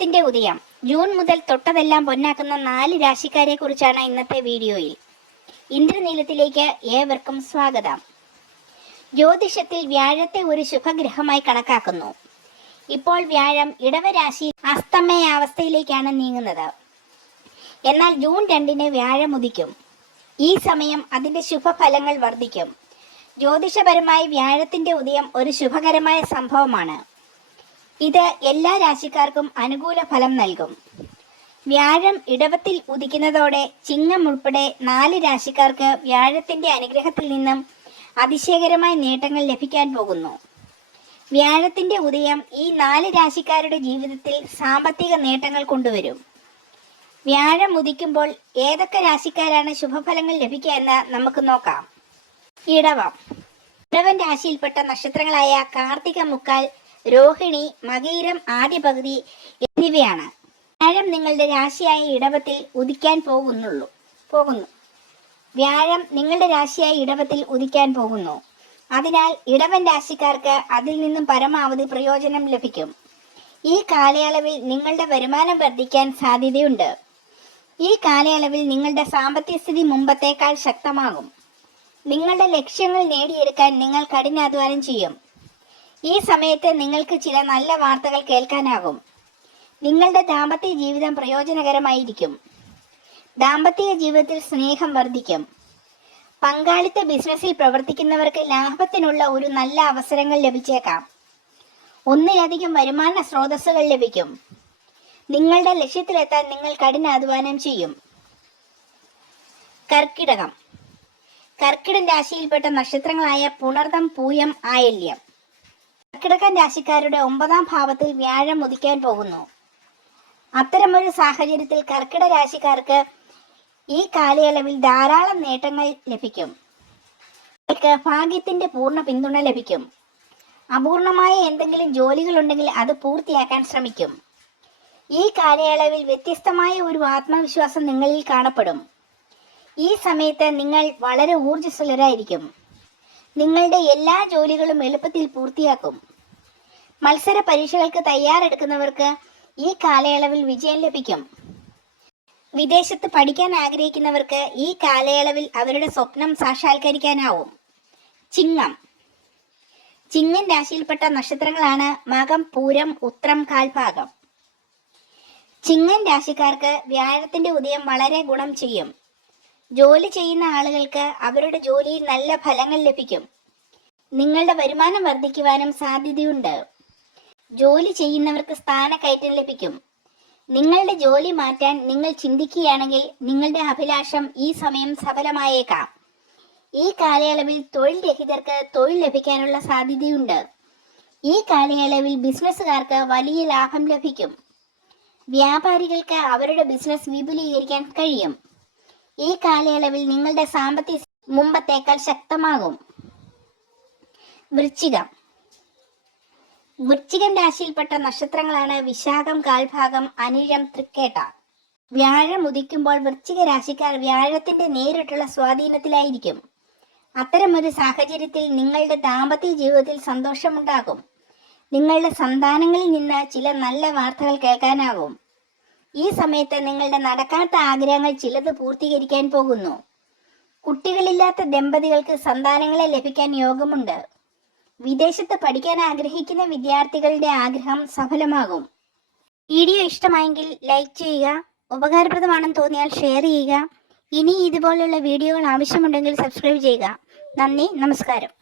വ്യാഴത്തിന്റെ ഉദയം. ജൂൺ മുതൽ തൊട്ടതെല്ലാം പൊന്നാക്കുന്ന നാല് രാശിക്കാരെ കുറിച്ചാണ് ഇന്നത്തെ വീഡിയോയിൽ. ഇന്ദ്രനീലത്തിലേക്ക് ഏവർക്കും സ്വാഗതം. ജ്യോതിഷത്തിൽ വ്യാഴത്തെ ഒരു ശുഭഗ്രഹമായി കണക്കാക്കുന്നു. ഇപ്പോൾ വ്യാഴം ഇടവരാശി അസ്തമയ അവസ്ഥയിലേക്കാണ് നീങ്ങുന്നത്. എന്നാൽ ജൂൺ രണ്ടിന് വ്യാഴം ഉദിക്കും. ഈ സമയം അതിന്റെ ശുഭഫലങ്ങൾ വർദ്ധിക്കും. ജ്യോതിഷപരമായി വ്യാഴത്തിന്റെ ഉദയം ഒരു ശുഭകരമായ സംഭവമാണ്. ഇത് എല്ലാ രാശിക്കാർക്കും അനുകൂല ഫലം നൽകും. വ്യാഴം ഇടവത്തിൽ ഉദിക്കുന്നതോടെ ചിങ്ങം ഉൾപ്പെടെ നാല് രാശിക്കാർക്ക് വ്യാഴത്തിന്റെ അനുഗ്രഹത്തിൽ നിന്നും അതിശയകരമായ നേട്ടങ്ങൾ ലഭിക്കാൻ പോകുന്നു. വ്യാഴത്തിന്റെ ഉദയം ഈ നാല് രാശിക്കാരുടെ ജീവിതത്തിൽ സാമ്പത്തിക നേട്ടങ്ങൾ കൊണ്ടുവരും. വ്യാഴം ഉദിക്കുമ്പോൾ ഏതൊക്കെ രാശിക്കാരാണ് ശുഭഫലങ്ങൾ ലഭിക്കുക എന്ന് നമുക്ക് നോക്കാം. ഇടവം. ഇടവൻ രാശിയിൽപ്പെട്ട നക്ഷത്രങ്ങളായ കാർത്തിക മുക്കാൽ രോഹിണി മകീരം ആദ്യ പകുതി എന്നിവയാണ്. വ്യാഴം നിങ്ങളുടെ രാശിയായ ഇടവത്തിൽ ഉദിക്കാൻ പോകുന്നുള്ളൂ. പോകുന്നു. വ്യാഴം നിങ്ങളുടെ രാശിയായ ഇടവത്തിൽ ഉദിക്കാൻ പോകുന്നു. അതിനാൽ ഇടവൻ രാശിക്കാർക്ക് അതിൽ നിന്നും പരമാവധി പ്രയോജനം ലഭിക്കും. ഈ കാലയളവിൽ നിങ്ങളുടെ വരുമാനം വർദ്ധിക്കാൻ സാധ്യതയുണ്ട്. ഈ കാലയളവിൽ നിങ്ങളുടെ സാമ്പത്തിക സ്ഥിതി മുമ്പത്തേക്കാൾ ശക്തമാകും. നിങ്ങളുടെ ലക്ഷ്യങ്ങൾ നേടിയെടുക്കാൻ നിങ്ങൾ കഠിനാധ്വാനം ചെയ്യും. ഈ സമയത്ത് നിങ്ങൾക്ക് ചില നല്ല വാർത്തകൾ കേൾക്കാനാകും. നിങ്ങളുടെ ദാമ്പത്യ ജീവിതം പ്രയോജനകരമായിരിക്കും. ദാമ്പത്യ ജീവിതത്തിൽ സ്നേഹം വർദ്ധിക്കും. പങ്കാളിത്ത ബിസിനസ്സിൽ പ്രവർത്തിക്കുന്നവർക്ക് ലാഭത്തിനുള്ള ഒരു നല്ല അവസരങ്ങൾ ലഭിച്ചേക്കാം. ഒന്നിലധികം വരുമാന സ്രോതസ്സുകൾ ലഭിക്കും. നിങ്ങളുടെ ലക്ഷ്യത്തിലെത്താൻ നിങ്ങൾ കഠിനാധ്വാനം ചെയ്യും. കർക്കിടകം. കർക്കിടൻ രാശിയിൽപ്പെട്ട നക്ഷത്രങ്ങളായ പുണർതം പൂയം ആയല്യം. കർക്കിടകൻ രാശിക്കാരുടെ ഒമ്പതാം ഭാവത്തിൽ വ്യാഴം ഉദിക്കാൻ പോകുന്നു. അത്തരമൊരു സാഹചര്യത്തിൽ കർക്കിടക രാശിക്കാർക്ക് ഈ കാലയളവിൽ ധാരാളം നേട്ടങ്ങൾ ലഭിക്കും. ഭാഗ്യത്തിന്റെ പൂർണ പിന്തുണ ലഭിക്കും. അപൂർണമായ എന്തെങ്കിലും ജോലികൾ ഉണ്ടെങ്കിൽ അത് പൂർത്തിയാക്കാൻ ശ്രമിക്കും. ഈ കാലയളവിൽ വ്യത്യസ്തമായ ഒരു ആത്മവിശ്വാസം നിങ്ങളിൽ കാണപ്പെടും. ഈ സമയത്ത് നിങ്ങൾ വളരെ ഊർജസ്വലരായിരിക്കും. നിങ്ങളുടെ എല്ലാ ജോലികളും എളുപ്പത്തിൽ പൂർത്തിയാക്കും. മത്സര പരീക്ഷകൾക്ക് തയ്യാറെടുക്കുന്നവർക്ക് ഈ കാലയളവിൽ വിജയം ലഭിക്കും. വിദേശത്ത് പഠിക്കാൻ ആഗ്രഹിക്കുന്നവർക്ക് ഈ കാലയളവിൽ അവരുടെ സ്വപ്നം സാക്ഷാത്കരിക്കാനാവും. ചിങ്ങം. ചിങ്ങൻ രാശിയിൽപ്പെട്ട നക്ഷത്രങ്ങളാണ് മകം പൂരം ഉത്രം കാൽഭാഗം. ചിങ്ങൻ രാശിക്കാർക്ക് വ്യാഴത്തിന്റെ ഉദയം വളരെ ഗുണം ചെയ്യും. ജോലി ചെയ്യുന്ന ആളുകൾക്ക് അവരുടെ ജോലിയിൽ നല്ല ഫലങ്ങൾ ലഭിക്കും. നിങ്ങളുടെ വരുമാനം വർദ്ധിക്കുവാനും സാധ്യതയുണ്ട്. ജോലി ചെയ്യുന്നവർക്ക് സ്ഥാനക്കയറ്റം ലഭിക്കും. നിങ്ങളുടെ ജോലി മാറ്റാൻ നിങ്ങൾ ചിന്തിക്കുകയാണെങ്കിൽ നിങ്ങളുടെ അഭിലാഷം ഈ സമയം സഫലമായേക്കാം. ഈ കാലയളവിൽ തൊഴിൽ രഹിതർക്ക് തൊഴിൽ ലഭിക്കാനുള്ള സാധ്യതയുണ്ട്. ഈ കാലയളവിൽ ബിസിനസ്സുകാർക്ക് വലിയ ലാഭം ലഭിക്കും. വ്യാപാരികൾക്ക് അവരുടെ ബിസിനസ് വിപുലീകരിക്കാൻ കഴിയും. ഈ കാലയളവിൽ നിങ്ങളുടെ സാമ്പത്തിക മുമ്പത്തേക്കാൾ ശക്തമാകും. വൃശ്ചികം. വൃശ്ചികം രാശിയിൽപ്പെട്ട നക്ഷത്രങ്ങളാണ് വിശാഖം കാൽഭാഗം അനിഴം തൃക്കേട്ട. വ്യാഴം ഉദിക്കുമ്പോൾ വൃശ്ചിക രാശിക്കാർ വ്യാഴത്തിന്റെ നേരിട്ടുള്ള സ്വാധീനത്തിലായിരിക്കും. അത്തരമൊരു സാഹചര്യത്തിൽ നിങ്ങളുടെ ദാമ്പത്യ ജീവിതത്തിൽ സന്തോഷമുണ്ടാകും. നിങ്ങളുടെ സന്താനങ്ങളിൽ നിന്ന് ചില നല്ല വാർത്തകൾ കേൾക്കാനാകും. ഈ സമയത്ത് നിങ്ങളുടെ നടക്കാത്ത ആഗ്രഹങ്ങൾ ചിലത് പൂർത്തീകരിക്കാൻ പോകുന്നു. കുട്ടികളില്ലാത്ത ദമ്പതികൾക്ക് സന്താനങ്ങളെ ലഭിക്കാൻ യോഗമുണ്ട്. വിദേശത്ത് പഠിക്കാൻ ആഗ്രഹിക്കുന്ന വിദ്യാർത്ഥികളുടെ ആഗ്രഹം സഫലമാകും. വീഡിയോ ഇഷ്ടമായെങ്കിൽ ലൈക്ക് ചെയ്യുക ഉപകാരപ്രദമാണെന്ന് തോന്നിയാൽ ഷെയർ ചെയ്യുക. ഇനി ഇതുപോലുള്ള വീഡിയോകൾ ആവശ്യമുണ്ടെങ്കിൽ സബ്സ്ക്രൈബ് ചെയ്യുക. നന്ദി നമസ്കാരം.